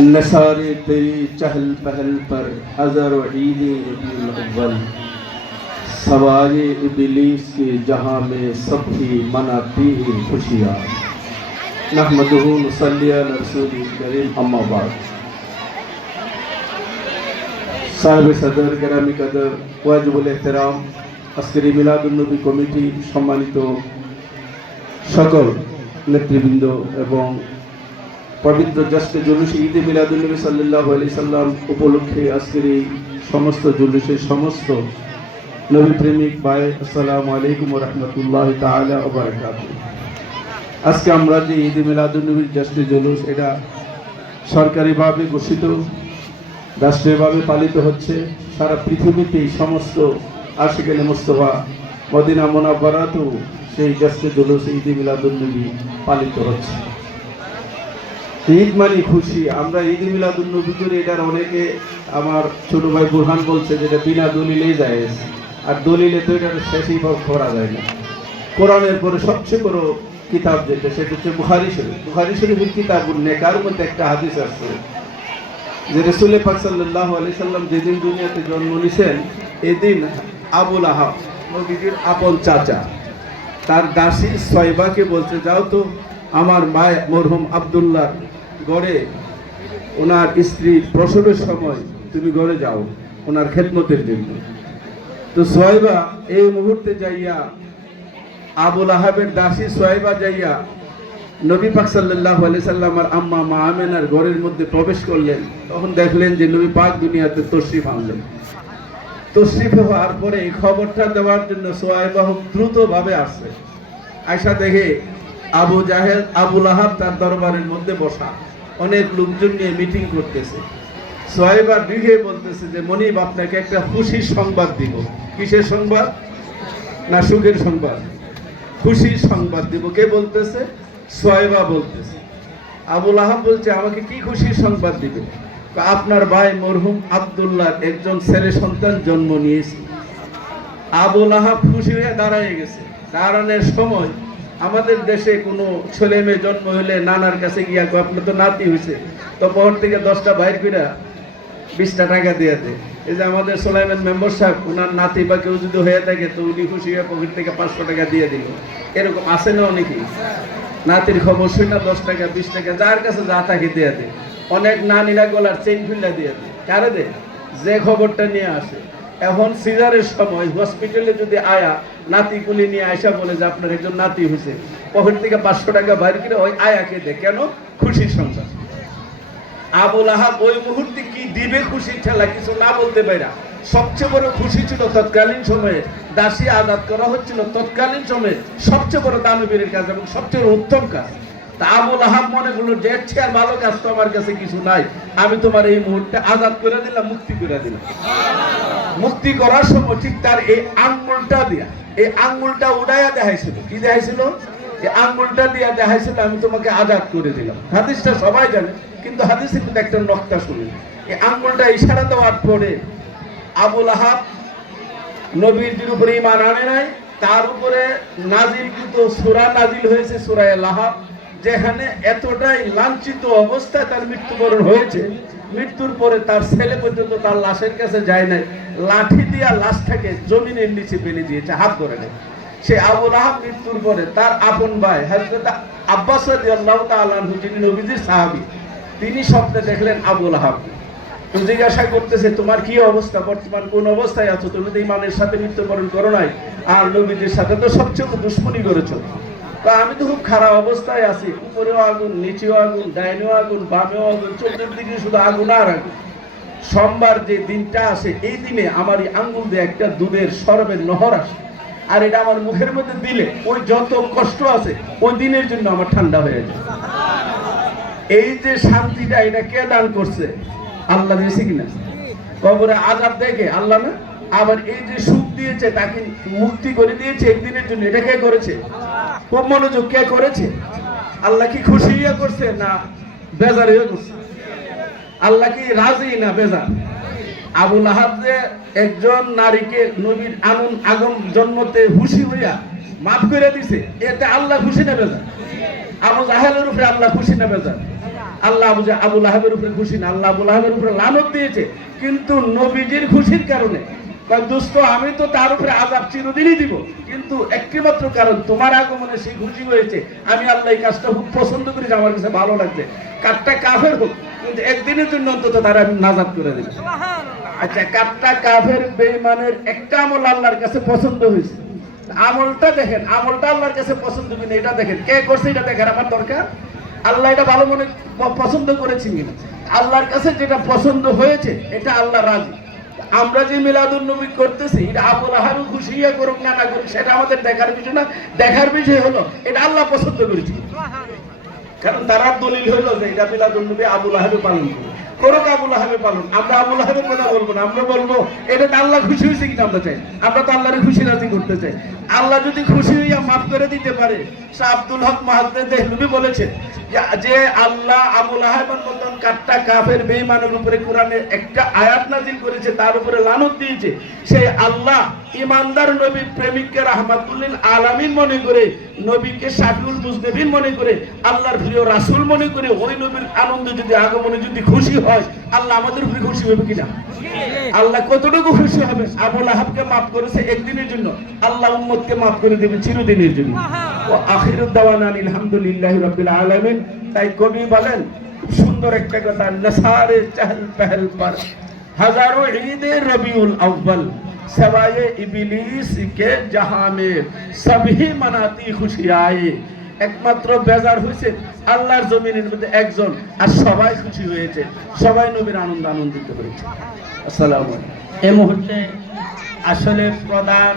नसारे तेरी चहल पहल पर अज़र व ईद रबीउल अव्वल सवाए इब्लीस के जहां में सब ही मनाती हैं खुशियाँ नहमदुहु व नसल्ली अला रसूलिल करीम अम्मा बाद साहिब सदर ग्रामी कदर वाजिबुल एहतराम अस्करी मिलादुन नबी कमिटी सम्मानित सकल नेतृबृंद एवं पवित्र जश्न जुलूस ईद मिलादुन नबी सल्लल्लाहु अलैहि वसल्लम उपलक्षे आजकेर समस्त जुलूसेर समस्त नबी प्रेमिक भाई अस्सलामु आलैकुम व रहमतुल्लाहि ताआला व बाराकातुहू। आज के आमरा जे ईद मिलादुन नबीर जश्न जुलूस एटा सरकारीभावे घोषित राष्ट्रीयभावे पालित होच्छे सारा पृथिवीतेई समस्त आशिकाने मुस्तफा मदिना मुनाव्वरातेও সেই जश्न जुलूस ईद मिलादुन नबी पालित होच्छे। ঈদ মানে খুশি। আমরা ঈদ মিলাদুন নবী করে এটার অনেকে আমার ছোট ভাই বুরহান বলছে যেটা বিনা দলিলেই যায়, আর দলিলে তো এটা শেষই করা যায় না। কোরআনের পরে সবচেয়ে বড় কিতাব যেটা সেটা হচ্ছে বুখারী শরীফ। বুখারী শরীফের কিতাবুন নেকার মধ্যে একটা হাদিস আছে যে রাসূল পাক সাল্লাল্লাহু আলাইহি সাল্লাম যেদিন দুনিয়াতে জন্ম নিয়েছেন এদিন আবু লাহাব নবীর আপন চাচা তার দাসী সয়বাকে বলছে, যাও তো আমার মা মরহুম আব্দুল্লাহ গড়ে ওনার স্ত্রী প্রসবের সময় তুমি গড়ে যাও ওনার খেদমতের জন্য। তো সোয়াইবা এই মুহূর্তে যাইয়া আবু লাহাবের দাসী সোয়াইবা যাইয়া নবী পাক সাল্লাল্লাহু আলাইহি সাল্লামের আম্মা মা আমেনার ঘরের মধ্যে প্রবেশ করলেন। তখন দেখলেন যে নবী পাক দুনিয়াতে তশরিফ আনলেন। তশরিফ হওয়ার পরে এই খবরটা দেওয়ার জন্য সোয়াইবা দ্রুতভাবে আসছে। আয়সা দেখে আবু জাহেল আবু লাহাব তার দরবারের মধ্যে বসা, অনেক লোকজন নিয়ে মিটিং করতেছে। সোয়াইবা দিকে বলতেছে যে মনিব আপনাকে একটা খুশির সংবাদ দিব। কিসের সংবাদ? না সুখের সংবাদ? খুশির সংবাদ দিব। কে বলতেছে? সোয়াইবা বলতেছে। আবু লাহাব বলছে আমাকে কি খুশির সংবাদ দিবে? আপনার ভাই মরহুম আব্দুল্লাহ একজন ছেলে সন্তান জন্ম নিয়েছে। আবু লাহাব খুশি হয়ে দাঁড়ায় গেছে। দাঁড়ানোর সময় আমাদের দেশে কোনো ছেলে মেয়ে জন্ম হলে নানার কাছে গিয়া আপনার তো নাতি হয়েছে, তো পর থেকে 10টা বাইর করে 20টা টাকা দিয়ে দেয়। এই যে আমাদের সুলাইমান মেম্বার সাহেব ওনার নাতি বা কেউ যদি হয়ে থাকে তো উনি খুশি হয়ে পকেট থেকে 500 টাকা দিয়ে দিল। এরকম আছে না অনেকেই? নাতির খবর শুনে 10 টাকা 20 টাকা যার কাছে যা থাকে দিয়ে দেয়। অনেক নানিরা গলার চেইন খুলে দিয়ে দেয়। কারে দেয়? যে খবরটা নিয়ে আসে। এখন সিজারের সময় হসপিটালে যদি আয়া নাতি কুলি নিয়ে আয়সা বলে যে আপনার একজন নাতি হয়েছে, পকেট থেকে 500 টাকা বাইর করে ওই আয়াকে দেয়। কেন? খুশির সংবাদ। আবু লাহাব ওই মুহূর্তে কি দিবে খুশির ঠেলা কিছু না বলতে পারা। সবচেয়ে বড় খুশি ছিল তৎকালীন সময়ে দাসী আজাদ করা হচ্ছিল, তৎকালীন সময়ে সবচেয়ে বড় দানবীরের কাজ এবং সবচেয়ে উত্তম কাজ। তা আবু লাহাব মনে করলো যে আর ভালো কাজ তো আমার কাছে কিছু নাই, আমি তোমার এই মুহূর্তে আজাদ করে দিলাম, মুক্তি করে দিলাম। মুক্তি করার সময় ঠিক তার এই আঙ্গুলটা দিয়া এই আঙ্গুলটা উড়াইয়া দেখাইছিল। কি দেখাইছিল? এই আঙ্গুলটা দিয়া দেখাইছিল আমি তোমাকে আজাদ করে দিলাম। হাদিসটা সবাই জানে, কিন্তু হাদিসের মধ্যে একটা নকতা শুনে এই আঙ্গুলটা ইশারা দেওয়ার পরে আবু লাহাব নবীর উপরে ঈমান আনে নাই। তার উপরে নাজিলকৃত সূরা নাজিল হয়েছে সূরা লাহাব, যেখানে এতটাই লাঞ্ছিত অবস্থায় তার মৃত্যুবরণ হয়েছে। মৃত্যুর পরে তার ছেলে পর্যন্ত তার লাশের কাছে যায় নাই, লাঠি দিয়া লাশটাকে জমিনের নিচে ফেলে দিয়েছে, হাত ধরে নেয়। সে আবু লাহাব মৃত্যুর পরে তার আপন ভাই হযরত আব্বাস রাদিয়াল্লাহু তাআলা আনহু, যিনি নবীজির সাহাবী, তিনি স্বপ্নে দেখলেন আবু লাহাব। তো জিজ্ঞাসা করতেছে তোমার কি অবস্থা, বর্তমান কোন অবস্থায় আছো? তুমি তো ঈমানের সাথে মৃত্যুবরণ করো নাই, আর নবীজির সাথে তো সবচেয়ে দুশমনী করেছো। আমি তো খুব খারাপ অবস্থায় আছি, উপরেও আগুন, নিচেও আগুন, ডাইনেও আগুন, বামেও আগুন, চতুর্দিকে শুধু আগুন আর আগুন। সোমবার যে দিনটা আসে এই দিনে আমার এই আঙ্গুল দিয়ে একটা দুধের শরবের নহর আসে, আর এটা আমার মুখের মধ্যে দিলে ওই যত কষ্ট আছে ওই দিনের জন্য আমার ঠান্ডা হয়ে যায়। এই যে শান্তিটা এটা কে দান করছে? আল্লাহ দিয়েছে কিনা? কবরে আযাব দেখে আল্লাহ না? আবার এই যে সুখ দিয়েছে তাকে মুক্তি করে দিয়েছে একদিনের জন্য, এটা কে করেছে? খুব মনোযোগ, কে করেছে? আল্লাহ কি খুশি হইয়া করছে না বেজার হইয়া করছে? আল্লাহ কি রাজি না বেজার? আবু লাহাব যে একজন নারীকে নবীর আগম জন্মতে খুশি হইয়া মাফ করে দিছে, এতে আল্লাহ খুশি না বেজার? আবু জাহেলের উপরে আল্লাহ খুশি না বেজার? আল্লাহ আবু লাহাবের উপরে খুশি না, আল্লাহ আবু লাহাবের উপরে লানত দিয়েছে, কিন্তু নবীজির খুশির কারণে দোস্ত আমি তো তার উপরে আযাব চিরদিনই দিব, কিন্তু একটি মাত্র কারণ তোমার আগমনে সেই খুশি হয়েছে, আমি আল্লাহ এই কাজটা খুব পছন্দ করেছি, আমার কাছে ভালো লাগছে। কাঠটা কাফের হোক, কিন্তু একদিনের জন্য অন্তত তারা আমি নাজাত করে দেব। আচ্ছা, কাঠটা কাফের বেঈমানের একটা আমল আল্লাহর কাছে পছন্দ হয়েছে, আমলটা দেখেন, আমলটা আল্লাহর কাছে পছন্দ কিনা এটা দেখেন, কে করছে এটা দেখেন আমার দরকার। আল্লাহ এটা ভালো মনে পছন্দ করেছি কিনা, আল্লাহর কাছে যেটা পছন্দ হয়েছে এটা আল্লাহ রাজি। আমরা যে মিলাদুন নবী করতেছি এটা আবু লাহাবও খুশি করুক না করুক সেটা আমাদের দেখার বিষয় না, দেখার বিষয় হলো এটা আল্লাহ পছন্দ করেছে। কারণ তারা দলিল হইলো যে এটা মিলাদুন নবী আবু লাহাবে পালন করবে, করুক আবু লাহাবে পালন, আমরা আবু লাহাবের কথা বলবো না, আমরা বলবো এটা আল্লাহ খুশি হয়েছে কিনা আমরা চাই, আমরা তো আল্লাহর খুশি রাজি করতে চাই। আল্লাহ যদি খুশি হইয়া মাফ করে দিতে পারে, শাহ আব্দুল হক মুহাদ্দিস দেহলভী বলেছেন যে আল্লাহ আবু লাহাবের মতন কাট্টা কাফের বেঈমানের উপরে কোরআনে একটা আয়াত নাযিল করেছে, তার উপরে লানত দিয়েছে, সেই আল্লাহ ইমানদার নবী প্রেমিককে রাহমাতুল লিল আলামিন মনে করে, নবীকে শাফিউল মুজনিবিন মনে করে, আল্লাহর প্রিয় রাসূল মনে করে, ওই নবীর আনন্দ যদি আগমনে যদি খুশি হয়, আল্লাহ আমাদের উপরে খুশি হবে কিনা? আল্লাহ কতটুকু খুশি হবে? আবু লাহাবকে মাফ করেছে একদিনের জন্য, আল্লাহ উম্মতকে মাফ করে দেবে চিরদিনের জন্য। ওয়া আখিরুদ দাওয়ানা আলহামদুলিল্লাহি রাব্বিল আলামিন। তাই কবি বলেন খুব সুন্দর একটা কথা, নসারে চহল পহল পর হাজারো ঈদে রবিউল আউয়াল সওয়ায়ে ইবলিস কে জাহাঁ মে সবহি মানাতি খুশি আয়ে। একমাত্র বেজার হয়েছে আল্লাহর জমিনের মধ্যে একজন, আর সবাই খুশি হয়েছে, সবাই নবীর আনন্দিত হয়েছে। আসসালামু আলাইকুম। এই মুহূর্তে আসলে প্রধান